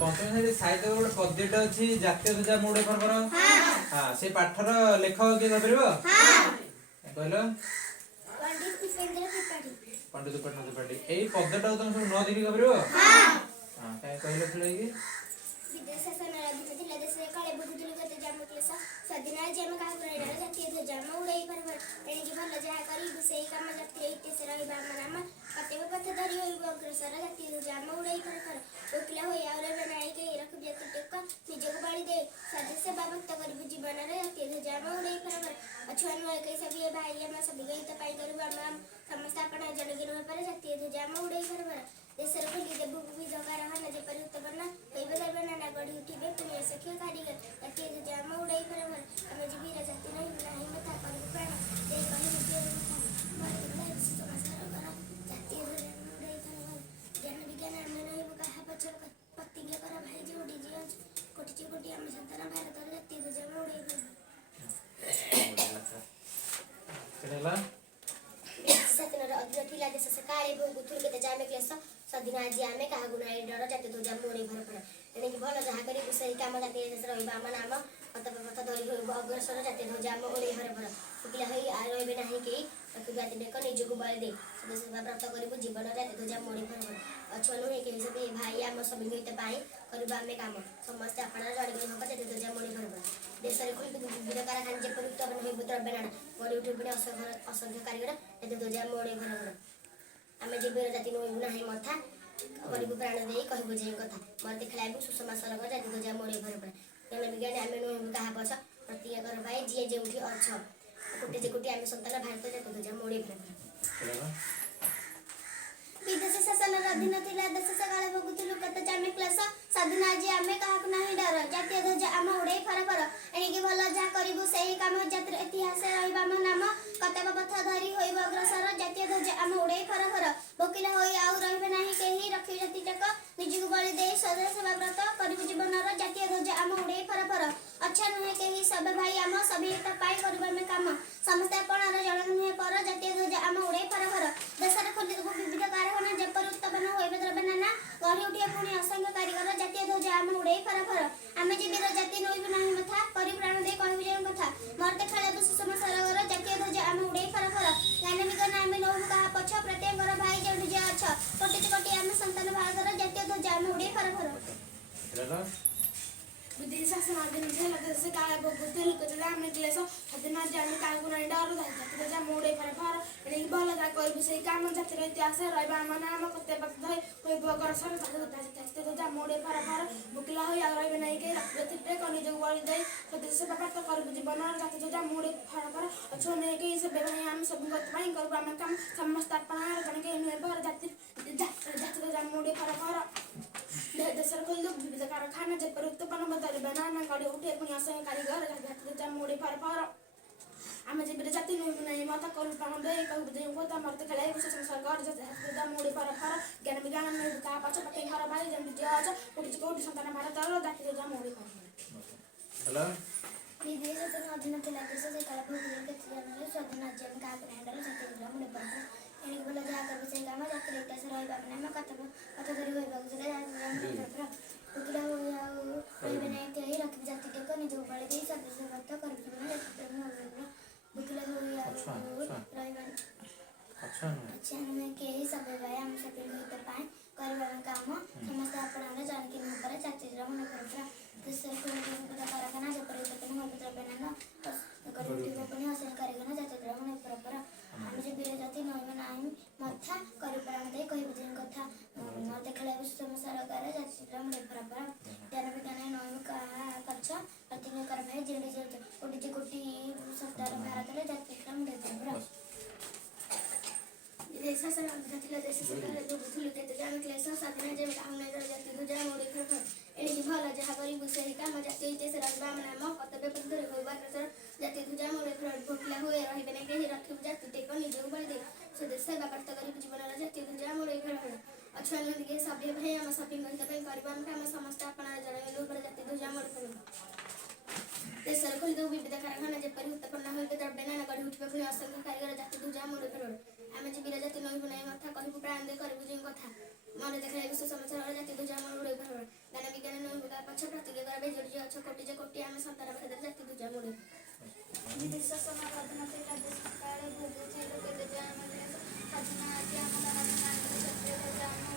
पंचम श्रेणी साहित्य गोटे पद्यटे अच्छी जातीय ध्वजा मोड़े फरफर हाँ से पाठर लेखक किए कहपर कहल पंडित उपेन्द्र त्रिपाठी यही पद्यटा तुम सब न देखी कहपर हाँ कहीं कहल कि स्वाधीन आज आम क्या जातीय ध्वजा आम उड़े पार्बन एणिकी भल जहाँ करूँ से कम जातीय इतिहास रहा नाम कर्तव्य पथ धरी अग्रसर जातीय ध्वजा आम उड़े पार्बन वकिल हो रखी जाति टेक निजक बड़ी दे साधु सेवा भक्त करू जीवन जातीय ध्वजा आम उड़े पार्बन अछुआ नुआ कई सभी भाई आम सभी गीत पाई करूँ आम समस्त आपण जनगी नुपर जातीय ध्वजा आम उड़े पार्बन देशर खोली देव विविध कारखाना जेपरी उत्पन्न नाना गढ़ी उठे पुण्य सख्य कारीगर जातीय ध्वजा आम उड़े पार्बन आम जीवीर जाति नहीं मथा कर प्राण जातीय ध्वजा आम उड़े पार्बन ज्ञान विज्ञान आम नहीं क्या पचर प्रतिज्ञा कर भाई जी उड़ी जी कोटि कोटि आम सन्तान भारत जातीय ध्वजा आम उड़े पार्बन अधीन थिला देश से काले भूल गुथुर के जामे क्लेश स्वाधीन आज आमे कहा गुना डर जाते ध्वजा मोड़े घर पड़ा एणिकी भल जहाँ करी सही काम जातीय देश रहा आम नाम कर्तव्य पथ धरी अग्रसर जातीय ध्वजा आम ओड़े घर पड़ा वकिल हो रही ना कहीं रखी जाति डेक निजक बल दे सदा सेवा प्राप्त करूँ जीवन जातीय ध्वजा मोड़े घर पड़ा अछुआ नुहे कहीं सब भाई आम सब हित पाई करूँ आम काम समस्त आपण जड़े हम जातीय ध्वजा मोड़े घर पड़ा देश में विविध कारखाना जेपरी उत्पन्न हो द्रव्य नाना गढ़ी उठे पुणे असंख्य कारीगर जातीय ध्वजा मोड़े घर पड़ा आम जीवीर जाति नोबू ना मथा करू प्राण दे कहबू जे कथा मत खेलाबू सुषमा सरग जाति ध्वजा मोड़े घर पड़ा ज्ञान विज्ञान आम नोबू क्या पछ प्रतिज्ञा कर भाई जी जो अच्छ कोटि कोटि आम सन्तान भारत जाति ध्वजा मोड़े घर पड़ा विदेश शासन अधीन थिला देश से काले भोगुथिलु कत जामे क्लेश स्वाधीन आज आमे काहाकु नाही डर जातीय ध्वजा आम उड़े फरफर एणिकी भल जहाँ करूँ से काम जातिर इतिहास रहा नाम कर्तव्य पथ धरी होइब अग्रसर जातीय ध्वजा आम उड़े फरफर वकिल हो रही ना कहीं रखी जाति टेक निजक बड़ी दे सदा सेवा व्रत करू जीवन जातीय ध्वजा आम उड़े फरफर अच्छा नुहे कहीं सब भाई आम सभी पाई करू आम काम समस्त आपण जन नुहे पर जातीय ध्वजा आम उड़े फरफर देश में खोली विविध कारखाना जेपरी उत्पन्न हो द्रव्य नाना गढ़ी उठे पुणे असंख्य कारीगर जातीय ध्वजा आम उड़े फरफर आम जीवीर जाति नोबू ना मथा करी प्राण दे कहबू जे कथा मरते खेलबू सुषमा सरगर जातीय ध्वजा आम उड़े फरफर ज्ञान विज्ञान आम नोबू क्या पछ प्रत्येक भाई जो जे अच्छ कोटि कोटि आम सन्तान भारत जातीय ध्वजा आम उड़े फरफर विदेश शासन अधीन थिला देश से काले भोगुथिलु कत जामे क्लेश स्वाधीन आज आमे काहाकु नाही डर जातीय ध्वजा आम उड़े फरफर एणिकी भल जहाँ करूँ से काम जातिर इतिहास रहा आम नाम कर्तव्य पथ धरी होइब अग्रसर जातीय ध्वजा आम उड़े फरफर वकिल हो रही ना कहीं रखी जाति टेक निजक बली दे सदा सेवा प्राप्त करूँ जीवन जातीय ध्वजा आम उड़े फरफर अछुआ नहीं कहीं सब भाई आम सब करूँ आम काम समस्त आपण जनके नुहे पर जाति ध्वजा आम उड़े फरफर देश में खोली विविध कारखाना जेपरी उत्पन्न द्रव्य नाना गढ़ी उठे पुणे असंख्य कारीगर जातीय ध्वजा आम उड़े फरफर आम जीवीर जाति नोबू ना मथा करू प्राण दे कहबू जे कथा मत खेलाबू सुषमा सरग जातीय ध्वजा आम उड़े फरफर ज्ञान विज्ञान आम नोबू क्या पछ प्रतिज्ञा कर भाई जो अच्छ कोटि कोटि सन्तान भारत जातीय ध्वजा आम उड़े फरफर विदेश शासन अधीन थिला देश से काले भोगुथिलु कत जामे स्वाधीन आज आमे काहाकु नाही डर जातीय ध्वजा आम उड़े फरफर एणिकी भल जहाँ करूँ से काम जातिर इतिहास रहा नाम कर्तव्य पथ धरी होइब वकिल हो रही ना कहीं रखी जाति टेक निजक बड़ी दे सदा सेवा व्रत करू जीवन वकिल हो रही अच्छा नुहे कहीं सब भाई आम सब हित पाई करू आम काम समस्त आपण जानकी नुपर जातीय ध्वजा आम उड़े फरफर देश में कारखाना जेपरी उत्पन्न हो द्रव्य नाना गढ़ी उठे पुणे असंख्य कारीगर जातीय ध्वजा आम उड़े फरफर आम जीवीर जाति नोबू ना मथा करू प्राण दे कहबू जे कथा मत खेलाबू सुषमा सरगर जातीय ध्वजा आम उड़े फरफर ज्ञान विज्ञान नोबू क्या पछ प्रतिज्ञा कर भाई जो कोटि कोटि सन्तान भारत जातीय ध्वजा आम उड़े फरफर विदेश शासन अधीन थिला देश से काले भोगुथिलु कत जामे क्लेश स्वाधीन आज आमे काहाकु नाही डर जातीय ध्वजा आम उड़े फरफर एणिकी भल जहाँ करूँ से काम जातीय इतिहास रहा आम नाम कर्तव्य पथ धरी होइब अग्रसर जातीय ध्वजा आम उड़े फरफर वकिल हो रही ना कहीं रखी जाति टेक निजक बली दे सदा सेवा प्राप्त करूँ जीवन जातीय ध्वजा आम उड़े फरफर अछुआ नहीं सभी भाई आम सभी हित पाई करूँ आम काम समस्त आपण जड़े जातीय ध्वजा आम उड़े फरफर देश में खोली विविध कारखाना जेपरी उत्पन्न हो द्रव्य नाना गढ़ी उठे पुणे असंख्य कारीगर जातीय ध्वजा आम उड़े फरफर आम जीवीर जाति नोबू ना मथा कहबू प्राण दे कहबू जे कथा मन देखा सुषमा सरग जातीय ध्वजा आम उड़े फरफर ज्ञान विज्ञान ପ୍ରତିଜ୍ଞା କରା ବେଜୋଡ଼ି ଅଛ କୋଟି ଯେ କୋଟି ଆମେ ସନ୍ତାନ ଭେଦରେ ଜାତି ପୂଜା ମୋଡ଼େ ବିଦେଶ ସମା ପ୍ରଧାନମନ୍ତ୍ରୀ ରାଜ୍ୟ ସକାଳେ ଭୋଗୁଛି ଲୋକେ ଯେ ଆମେ ସ୍ୱାଧୀନ ଆଜି ଆମ ଜାତୀୟ ଆମ